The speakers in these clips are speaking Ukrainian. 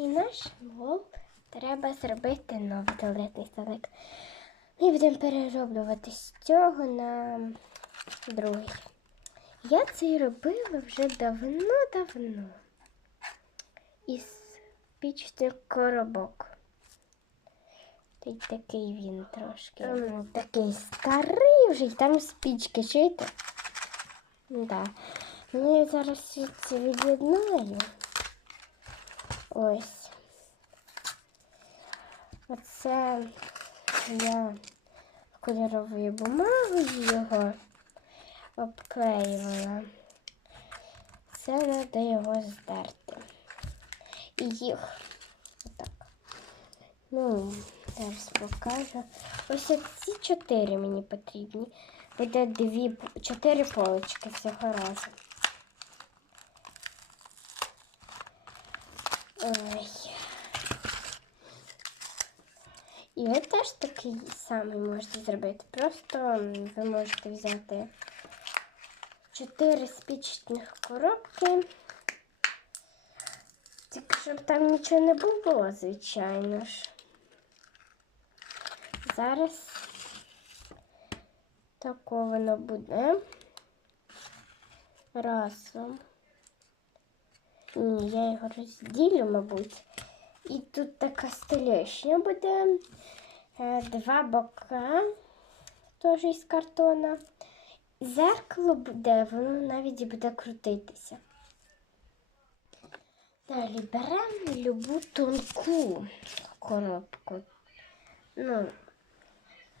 І наш лол треба зробити новий туалетний столик. Ми будемо перероблювати з цього на другий. Я це робила вже давно-давно. Із пічних коробок. Й такий він трошки. м, Такий старий вже, і там спічки, чуєте? Да. Ну я зараз все це від'єднаю. Ось. Оце я кольоровою бумагою його обклеювала. Це треба його здерти. І їх отак. Ну, зараз покажу. Ось ці чотири мені потрібні. Буде дві, чотири полочки всього разу. Ой. І ви теж такий самий можете зробити. Просто ви можете взяти чотири спічних коробки. Тільки щоб там нічого не було, звичайно ж. Зараз тако воно буде разом. Ні, я його розділю, мабуть. І тут така столешня буде. Е, Два бока теж із картона. Зеркало буде, воно навіть буде крутитися. Далі беремо любу тонку коробку. Ну,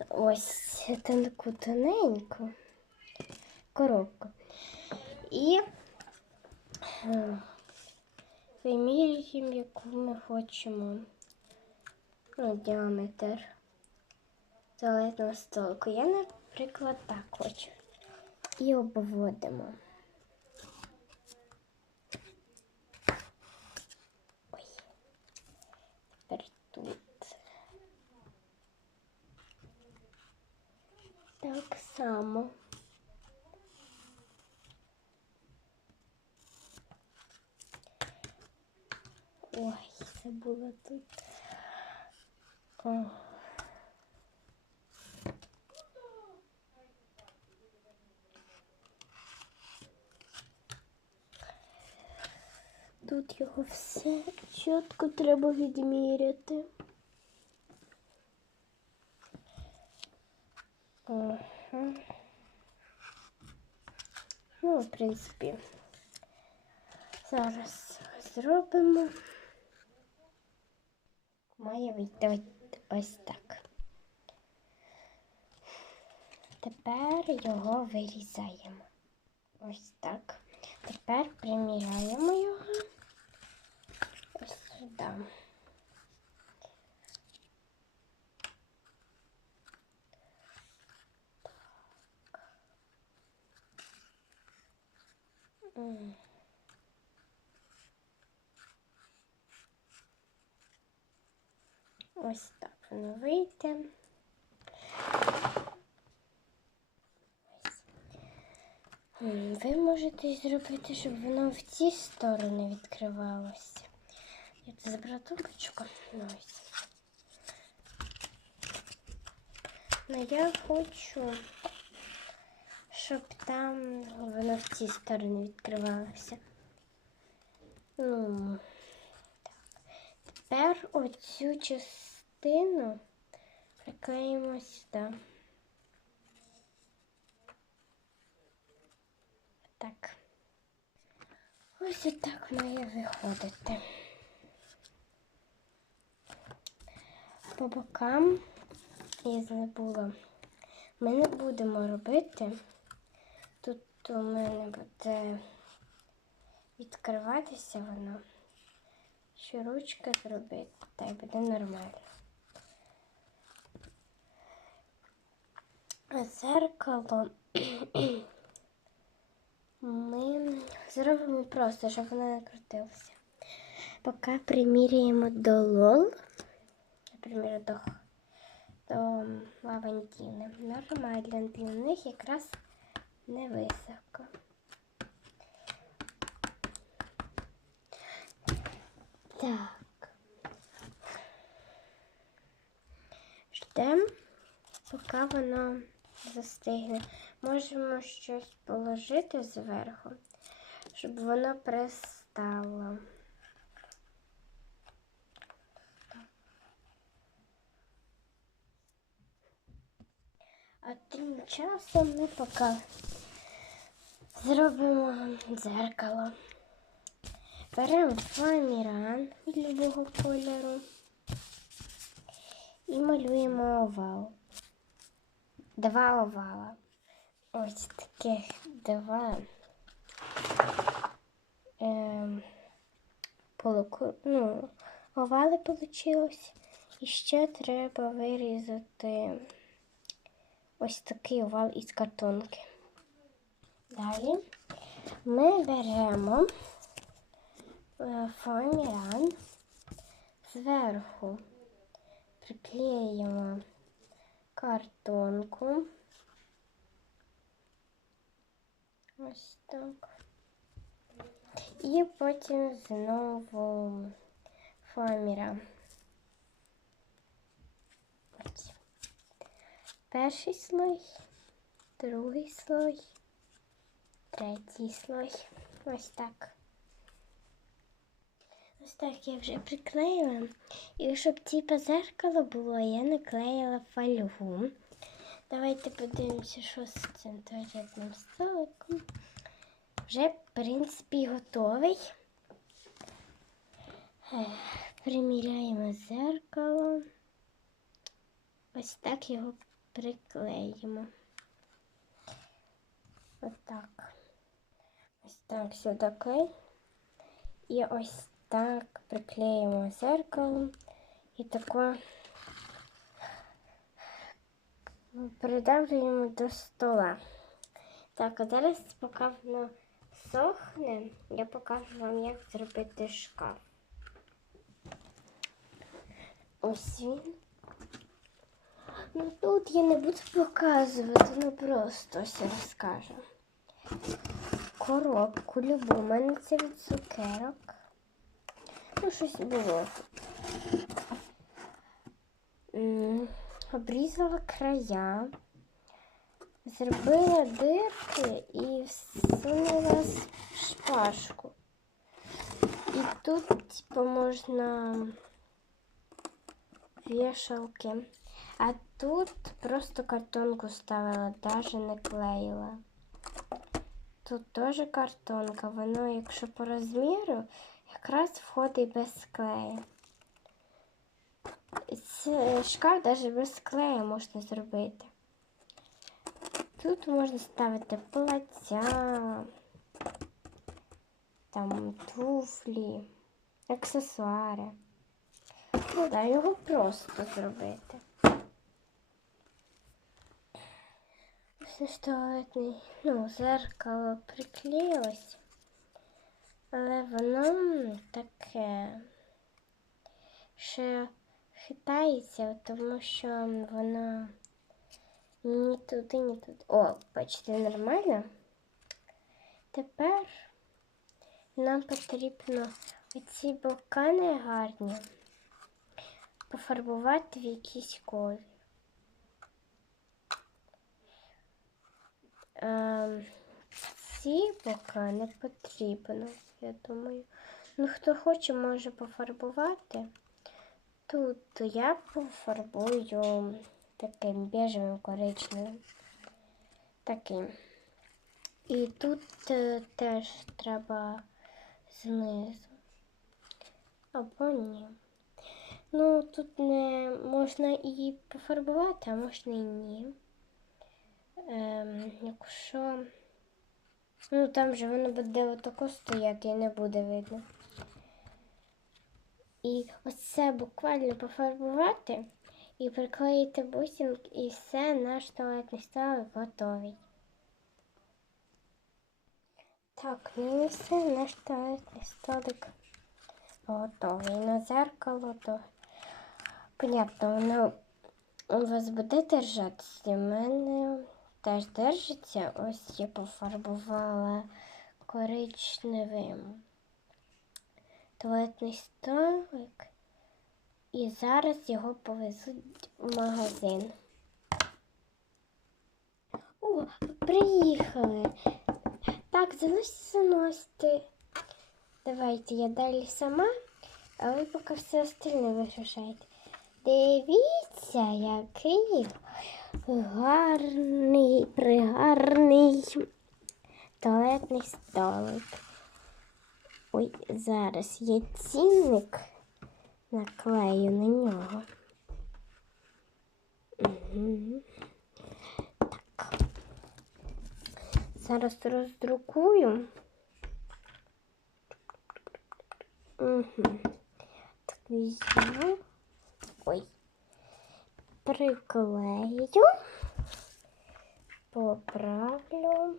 ось тонку тоненьку коробку. І е, вимірюємо, яку ми хочемо ну, діаметр туалетного столику. Я, наприклад, так хочу. І обводимо. Ой. Тепер тут. Так само. Ой, забула тут. О. Тут його все чітко треба відміряти. Ну, в принципі, зараз зробимо. Має вийти ось так. Тепер його вирізаємо. Ось так. Тепер приміряємо його ось сюди. М. Ось так воно вийде. Ви можете зробити, щоб воно в ці сторони відкривалося. Я це забрала трубочку. Ну. Ну, я хочу, щоб там воно в ці сторони відкривалося. Ну, так. Тепер оцю частину приклеїмо сюди. Так. Ось отак має виходити. По бокам я забула. Ми не будемо робити. Тут у мене буде відкриватися воно. Ще ручка зробити, та й буде нормально. зеркало ми зробимо просто, щоб воно не крутилося. Поки приміряємо до лол, наприклад, до до лавандіни. Нормально для них якраз невисоко. Так. Ждемо, поки воно застигне. Можемо щось положити зверху, щоб воно пристало. А тим часом ми поки зробимо дзеркало. Беремо фоаміран любого кольору і малюємо овал. Два овала. Ось таких два ем, полуку... ну, овали получилось. І ще треба вирізати ось такий овал із картонки. Далі ми беремо е, фоаміран, зверху приклеїмо картонку. Ось так. І потім знову фоаміра. Ось. Перший слой, другий слой, третій слой. Ось так. Ось так я вже приклеїла. І щоб типа зеркало було, я наклеїла фольгу. Давайте подивимося, що з цим туалетним столиком. Вже, в принципі, готовий. Приміряємо зеркало. Ось так його приклеїмо. Отак. Ось так сюди клей. І ось так приклеїмо зеркало. І тако придавлюємо до стола. Так, а зараз, поки воно сохне, я покажу вам, як зробити шкаф. Ось він. Ну тут я не буду показувати, ну просто ось розкажу. Коробку любу, у мене це від цукерок. Ну, щось було. Обрізала края, зробила дирки і всунула шпажку. І тут, типу, можна вішалки. А тут просто картонку ставила, навіть не клеїла. Тут теж картонка, воно, якщо по розміру, якраз входить без клею. Це шкаф навіть без клею можна зробити. Тут можна ставити плаття, там туфлі, аксесуари. Ну да, його просто зробити. Все туалетний, ну, зеркало приклеїлось, але воно таке ще хитається, тому що воно ні туди, ні туди. О, бачите, нормально. Тепер нам потрібно оці бока негарні пофарбувати в якийсь колір. Ем, ці бока не потрібно, я думаю. Ну, хто хоче, може пофарбувати. Тут я пофарбую таким біжевим коричневим. Таким. І тут е, теж треба знизу. Або ні. Ну, тут не можна і пофарбувати, а можна і ні. Ем, якщо. Ну, там же воно буде отако стояти і не буде видно. І оце буквально пофарбувати і приклеїти бусинки, і все, наш туалетний столик готовий. Так, ну і все, наш туалетний столик готовий. На зеркало то понятно, воно у вас буде держатися. У мене теж держиться. Ось я пофарбувала коричневим туалетний столик. І зараз його повезуть в магазин. О, приїхали. Так, заносьте, заносьте. Давайте я далі сама, а ви поки все остальне вирішайте. Дивіться, який гарний, пригарний туалетний столик. Ой, зараз я цінник наклею на нього. Угу. Так. Зараз роздрукую. Угу. Так візьму. Ой. Приклею. Поправлю.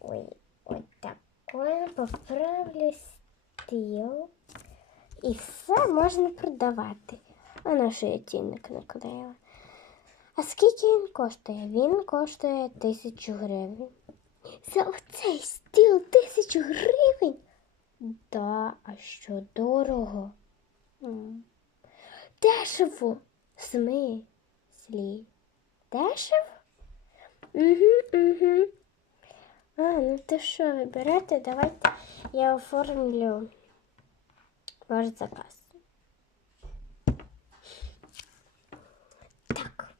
Ой, вот такое. Поправлю стіл. І все можна продавати. А на що я цінник наклеїла? А скільки він коштує? Він коштує тисячу гривень. За оцей стіл тисячу гривень? Да, а що дорого? Дешево. Смислі? Дешево? Угу, угу. А, ну то що, вибирайте, давайте я оформлю ваш заказ. Так,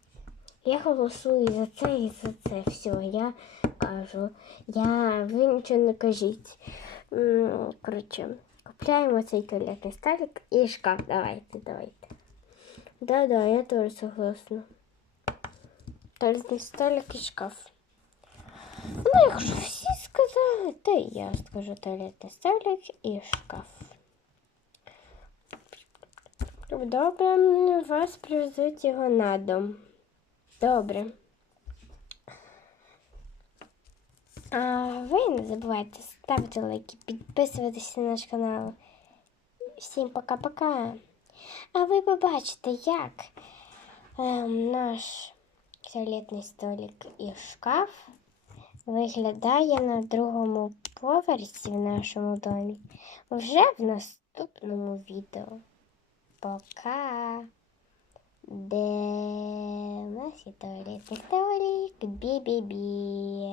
я голосую за це і за це. Все, я кажу. Я, ви нічого не кажіть. Коротше, купляємо цей туалетний столик і шкаф. Давайте, давайте. Да-да, я теж согласна. Туалетний столик і шкаф. Ну, якщо всі сказали, то і я скажу туалетний столик і шкаф. Добре, вас привезуть його на дом. Добре. А ви не забувайте ставити лайки, підписуватися на наш канал. Всім пока-пока. А ви побачите, як ем, наш туалетний столик і шкаф виглядає на другому поверсі в нашому домі вже в наступному відео. Пока! Де у нас є туалетний столик? Бі-бі-бі.